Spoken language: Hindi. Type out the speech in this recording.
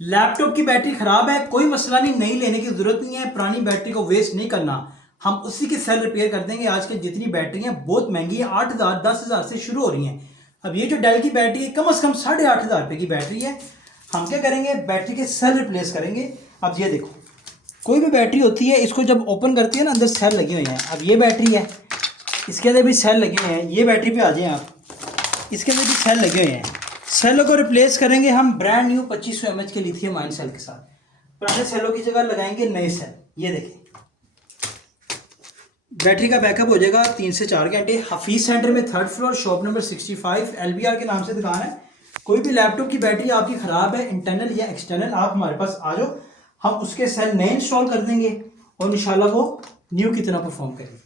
लैपटॉप की बैटरी खराब है, कोई मसला नहीं, नई लेने की जरूरत नहीं है, पुरानी बैटरी को वेस्ट नहीं करना, हम उसी की सेल रिपेयर कर देंगे। आजकल जितनी बैटरी हैं बहुत महंगी है, 8,000 10,000 से शुरू हो रही हैं। अब ये जो डेल की बैटरी है कम से कम 8,500 रुपये की बैटरी है। हम क्या करेंगे, बैटरी के सेल रिप्लेस करेंगे। अब ये देखो, कोई भी बैटरी होती है, इसको जब ओपन करती है ना, अंदर सेल लगे हुए हैं। अब ये बैटरी है, इसके अंदर भी सेल लगे हुए हैं। ये बैटरी पे आ जाए आप, इसके अंदर भी सेल लगे हुए हैं। सेलों को रिप्लेस करेंगे हम ब्रांड न्यू 2500 mAh के लिथियम आयन सेल के साथ। पुराने सेलों की जगह लगाएंगे नए सेल। ये देखें, बैटरी का बैकअप हो जाएगा 3 से 4 घंटे। हफीज सेंटर में 3rd floor, shop number 65, LBR के नाम से दुकान है। कोई भी लैपटॉप की बैटरी आपकी ख़राब है, इंटरनल या एक्सटर्नल, आप हमारे पास आ जाओ, हम उसके सेल नए इंस्टॉल कर देंगे और इंशाल्लाह वो न्यू की तरह परफॉर्म करेंगे।